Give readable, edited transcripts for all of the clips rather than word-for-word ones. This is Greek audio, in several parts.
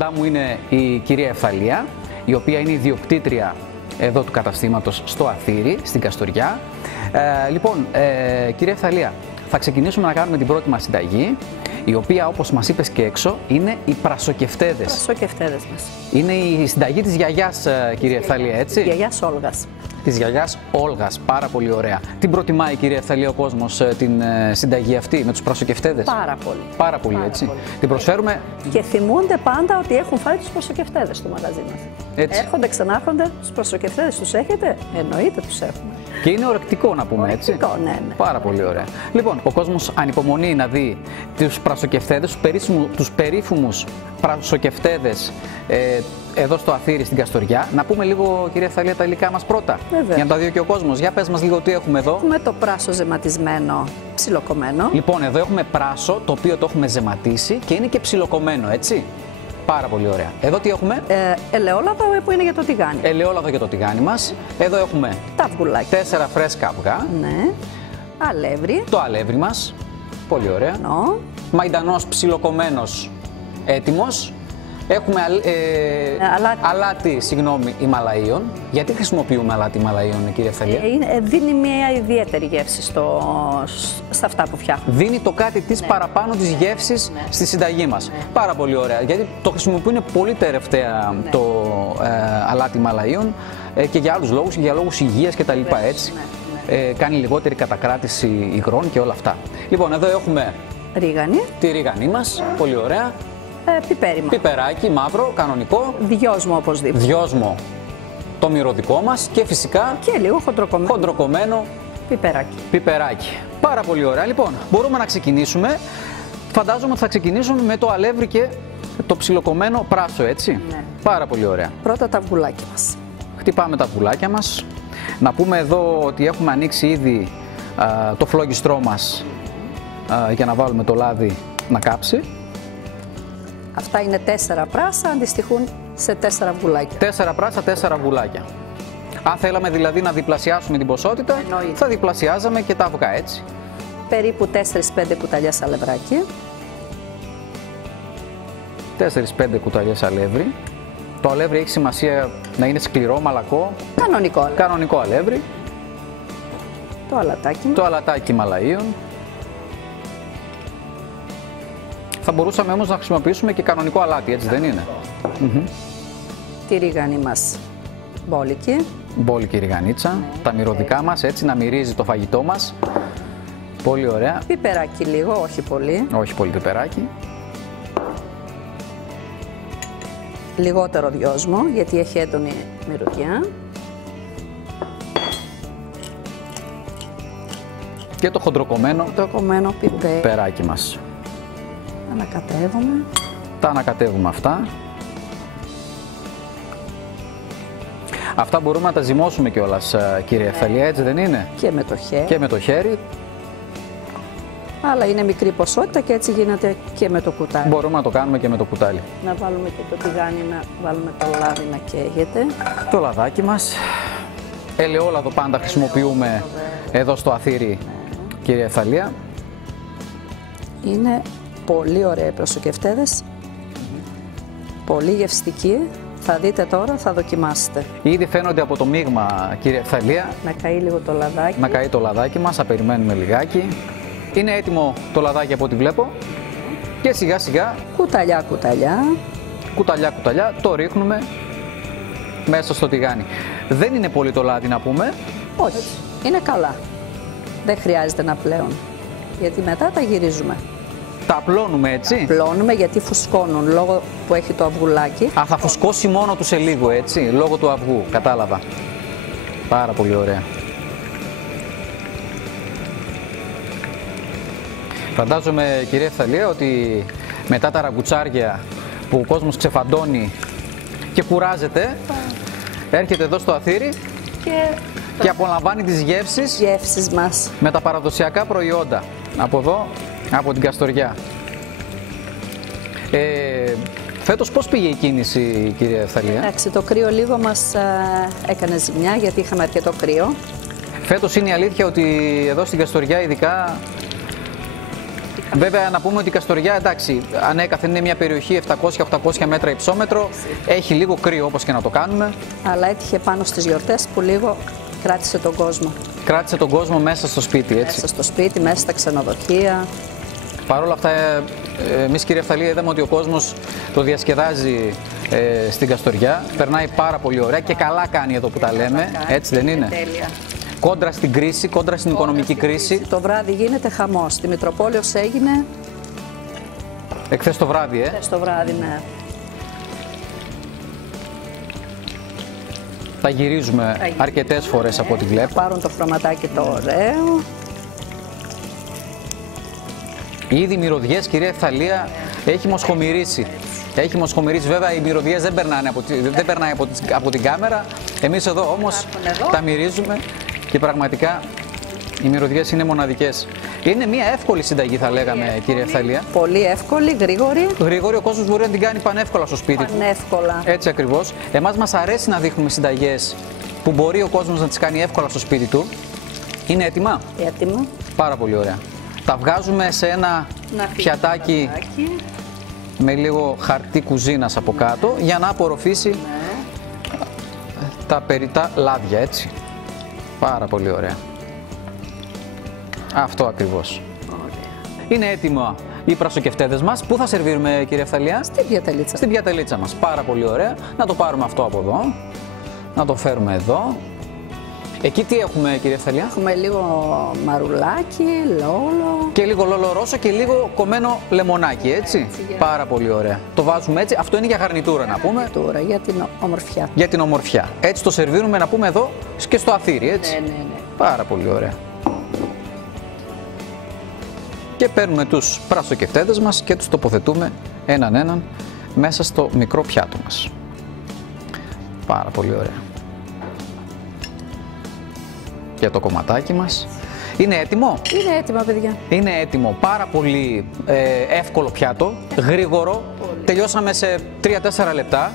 Κοντά μου είναι η κυρία Ευθαλία, η οποία είναι ιδιοκτήτρια εδώ του καταστήματος στο Αθήρι, στην Καστοριά. Λοιπόν, κυρία Ευθαλία, θα ξεκινήσουμε να κάνουμε την πρώτη μας συνταγή, η οποία, όπως μας είπες και έξω, είναι οι πρασοκεφτέδες. Πρασοκεφτέδες μας. Είναι η συνταγή της γιαγιάς, κυρία Ευθαλία, έτσι. Γιαγιάς Όλγας. Της γιαγιάς Όλγας, πάρα πολύ ωραία. Την προτιμάει, κυρία Ευθαλία, ο κόσμος την συνταγή αυτή με τους πρασοκεφτέδες? Πάρα πολύ. Πάρα πολύ, έτσι. Την προσφέρουμε. Και θυμούνται πάντα ότι έχουν φάει τους πρασοκεφτέδες στο μαγαζί μας. Έτσι. Έρχονται, ξανάρχονται, τους πρασοκεφτέδες τους έχετε? Εννοείται τους έχουμε. Και είναι ορεκτικό να πούμε, έτσι. Ναι. Πάρα πολύ ωραία. Λοιπόν, ο κόσμος ανυπομονεί να δει τους πρασοκεφτέδες, τους περίφημους πρασοκεφτέδες εδώ στο Αθήρι, στην Καστοριά. Να πούμε λίγο, κυρία Ευθαλία, τα υλικά μας πρώτα. Βέβαια. Για να τα δει και ο κόσμος. Για πες μας λίγο τι έχουμε εδώ. Έχουμε το πράσο ζεματισμένο, ψιλοκομμένο. Λοιπόν, εδώ έχουμε πράσο, το οποίο το έχουμε ζεματίσει και είναι και ψιλοκομμένο, έτσι. Πάρα πολύ ωραία. Εδώ τι έχουμε? Ελαιόλαδο που είναι για το τηγάνι. Ελαιόλαδο για το τηγάνι μας. Εδώ έχουμε τα αυγουλάκια. 4 φρέσκα αυγά. Ναι. Αλεύρι. Το αλεύρι μας. Πολύ ωραία. Μαϊντανός ψιλοκομμένος έτοιμος. Έχουμε αλάτι, Ιμαλαίων. Γιατί χρησιμοποιούμε αλάτι Ιμαλαίων, κυρία Ευθαλία? Δίνει μια ιδιαίτερη γεύση στα αυτά που φτιάχνουμε. Δίνει το κάτι της παραπάνω της γεύσης στη συνταγή μας. Πάρα πολύ ωραία. Γιατί το χρησιμοποιούν πολύ τελευταία το αλάτι Ιμαλαίων και για άλλους λόγους, και για λόγους υγείας κτλ. Έτσι. Κάνει λιγότερη κατακράτηση υγρών και όλα αυτά. Λοιπόν, εδώ έχουμε ρίγανη. Τη ρίγανή μας. Πολύ ωραία. Πιπεράκι μαύρο, κανονικό. Δυόσμο οπωσδήποτε. Δυόσμο το μυρωδικό μας και φυσικά και λίγο χοντροκομμένο πιπεράκι. Πάρα πολύ ωραία. Λοιπόν, μπορούμε να ξεκινήσουμε. Φαντάζομαι ότι θα ξεκινήσουμε με το αλεύρι και το ψιλοκομμένο πράσο, έτσι. Ναι. Πάρα πολύ ωραία. Πρώτα τα αυγουλάκια μας. Χτυπάμε τα αυγουλάκια μας. Να πούμε εδώ ότι έχουμε ανοίξει ήδη το φλόγιστρό μας για να βάλουμε το λάδι να κάψει. Αυτά είναι 4 πράσα, αντιστοιχούν σε 4 αυγουλάκια. 4 πράσα, 4 αυγουλάκια. Αν θέλαμε δηλαδή να διπλασιάσουμε την ποσότητα, θα διπλασιάζαμε και τα αυγά, έτσι. Περίπου 4-5 κουταλιά αλευράκι. 4-5 κουταλιές αλεύρι. Το αλεύρι έχει σημασία να είναι σκληρό, μαλακό. Κανονικό αλεύρι. Το αλατάκι Ιμαλαίων. Θα μπορούσαμε όμως να χρησιμοποιήσουμε και κανονικό αλάτι, έτσι δεν είναι? Τη ρίγανη μας μπόλικη. Μπόλικη ριγανίτσα. Τα μυρωδικά μας, έτσι, να μυρίζει το φαγητό μας. Πολύ ωραία. Πιπεράκι λίγο, όχι πολύ. Όχι πολύ πιπεράκι. Λιγότερο δυόσμο, γιατί έχει έντονη μυρωδιά. Και το χοντροκομμένο πιπεράκι μας. Ανακατεύουμε. Τα ανακατεύουμε αυτά. Αυτά μπορούμε να τα ζυμώσουμε κιόλας, κύριε Ευθαλία, έτσι δεν είναι? Και με το χέρι. Και με το χέρι. Αλλά είναι μικρή ποσότητα και έτσι γίνεται και με το κουτάλι. Μπορούμε να το κάνουμε και με το κουτάλι. Να βάλουμε και το τηγάνι, να βάλουμε το λάδι να καίγεται. Το λαδάκι μας. Ελαιόλαδο πάντα χρησιμοποιούμε εδώ στο Αθήρι, κύριε Ευθαλία. Είναι πολύ ωραία οι πρασοκεφτέδες. Πολύ γευστικοί. Θα δείτε τώρα, θα δοκιμάσετε. Ήδη φαίνονται από το μείγμα, κύριε Ευθαλία. Να καεί λίγο το λαδάκι. Να καεί το λαδάκι μας, θα περιμένουμε λιγάκι. Είναι έτοιμο το λαδάκι από ό,τι βλέπω. Και σιγά σιγά, κουταλιά, το ρίχνουμε μέσα στο τηγάνι. Δεν είναι πολύ το λάδι να πούμε. Όχι, είναι καλά. Δεν χρειάζεται να πλέον, γιατί μετά τα γυρίζουμε. Τα απλώνουμε, έτσι. Απλώνουμε γιατί φουσκώνουν λόγω που έχει το αυγουλάκι. Θα φουσκώσει μόνο του σε λίγο, έτσι, λόγω του αυγού, κατάλαβα. Πάρα πολύ ωραία. Φαντάζομαι, κυρία Ευθαλία, ότι μετά τα ραγκουτσάρια που ο κόσμος ξεφαντώνει και κουράζεται, έρχεται εδώ στο Αθήρι και απολαμβάνει τις γεύσεις μας με τα παραδοσιακά προϊόντα από εδώ, από την Καστοριά. Φέτος πώς πήγε η κίνηση, κυρία Ευθαλία? Εντάξει, το κρύο λίγο μας έκανε ζημιά γιατί είχαμε αρκετό κρύο. Φέτος είναι η αλήθεια ότι εδώ στην Καστοριά ειδικά Βέβαια, να πούμε ότι η Καστοριά, εντάξει, ανέκαθεν είναι μια περιοχή 700-800 μέτρα υψόμετρο. Έχει λίγο κρύο, όπως και να το κάνουμε. Αλλά έτυχε πάνω στις γιορτές που λίγο κράτησε τον κόσμο. Κράτησε τον κόσμο μέσα στο σπίτι, έτσι. Μέσα στο σπίτι, μέσα στα ξενοδοχεία. Παρ' όλα αυτά, εμείς, κυρία Φθαλία, είδαμε ότι ο κόσμος το διασκεδάζει στην Καστοριά. Περνάει πάρα πολύ ωραία και καλά κάνει εδώ που τα λέμε. Έτσι δεν είναι? Τέλεια. Κόντρα στην κρίση, κόντρα στην οικονομική κρίση. Το βράδυ γίνεται χαμός. Στη Μητροπόλεως έγινε. Εχθές το βράδυ, Εχθές το βράδυ, ναι. Τα γυρίζουμε αρκετές φορές από ό,τι βλέπω. Πάρουν το χρωματάκι το ωραίο. Ήδη οι μυρωδιές, κυρία Ευθαλία, έχει μοσχομυρίσει. Έχει μοσχομυρίσει. Βέβαια, οι μυρωδιές δεν περνάνε από την κάμερα. Εμείς εδώ όμως τα μυρίζουμε και πραγματικά οι μυρωδιές είναι μοναδικές. Είναι μια εύκολη συνταγή, θα λέγαμε, κυρία Ευθαλία. Πολύ εύκολη, γρήγορη. Γρήγορη, ο κόσμος μπορεί να την κάνει πανεύκολα στο σπίτι του. Πανεύκολα. Έτσι ακριβώς. Εμάς μας αρέσει να δείχνουμε συνταγές που μπορεί ο κόσμος να τις κάνει εύκολα στο σπίτι του. Είναι έτοιμα? Έτοιμο. Πάρα πολύ ωραία. Τα βγάζουμε σε ένα πιατάκι με λίγο χαρτί κουζίνας από κάτω για να απορροφήσει τα περιττά λάδια, έτσι. Πάρα πολύ ωραία. Αυτό ακριβώς. Ωραία. Είναι έτοιμα οι πρασοκεφτέδες μας. Πού θα σερβίρουμε, κυρία Ευθαλία? Στην πιατελίτσα. Στην πιατελίτσα μας. Πάρα πολύ ωραία. Να το πάρουμε αυτό από εδώ. Να το φέρουμε εδώ. Εκεί τι έχουμε, κυρία Ευθαλία? Έχουμε λίγο μαρουλάκι, λόλο. Και λίγο λόλο ρώσο και λίγο κομμένο λεμονάκι, έτσι. Πάρα πολύ ωραία. Το βάζουμε έτσι. Αυτό είναι για γαρνιτούρα, να πούμε. Γαρνιτούρα, για την ομορφιά. Για την ομορφιά. Έτσι το σερβίρουμε, να πούμε, εδώ και στο αθήρι, έτσι. Ναι. Πάρα πολύ ωραία. Και παίρνουμε τους πρασοκεφτέδες μας και τους τοποθετούμε έναν μέσα στο μικρό πιάτο μας. Πάρα πολύ ωραία. Και το κομματάκι μας. Είναι έτοιμο? Είναι έτοιμα, παιδιά. Είναι έτοιμο. Πάρα πολύ εύκολο πιάτο, γρήγορο. Τελειώσαμε σε 3-4 λεπτά.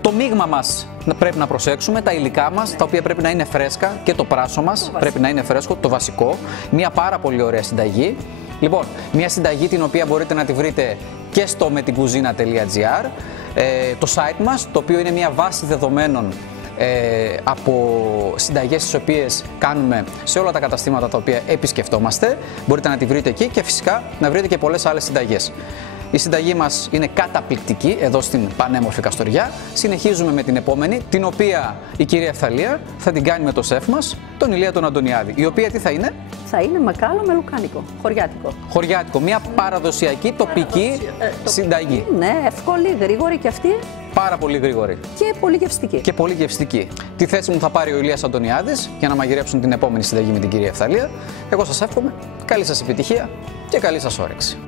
Το μείγμα μας πρέπει να προσέξουμε, τα υλικά μας, τα οποία πρέπει να είναι φρέσκα και το πράσο μας πρέπει να είναι φρέσκο, το βασικό. Μια πάρα πολύ ωραία συνταγή. Λοιπόν, μια συνταγή την οποία μπορείτε να τη βρείτε και στο metikuzyna.gr, το site μας, το οποίο είναι μια βάση δεδομένων από συνταγές τις οποίες κάνουμε σε όλα τα καταστήματα τα οποία επισκεφτόμαστε. Μπορείτε να τη βρείτε εκεί και φυσικά να βρείτε και πολλές άλλες συνταγές. Η συνταγή μας είναι καταπληκτική εδώ στην πανέμορφη Καστοριά. Συνεχίζουμε με την επόμενη, την οποία η κυρία Ευθαλία θα την κάνει με το σεφ μας, τον Ηλία τον Αντωνιάδη. Η οποία τι θα είναι? Θα είναι μακάλο με λουκάνικο, χωριάτικο. Χωριάτικο, μια παραδοσιακή τοπική συνταγή. Ναι, εύκολη, γρήγορη και αυτή. Πάρα πολύ γρήγορη. Και πολύ γευστική. Και πολύ γευστική. Τη θέση μου θα πάρει ο Ηλίας Αντωνιάδης για να μαγειρέψουν την επόμενη συνταγή με την κυρία Ευθαλία. Εγώ σας εύχομαι καλή σας επιτυχία και καλή σας όρεξη.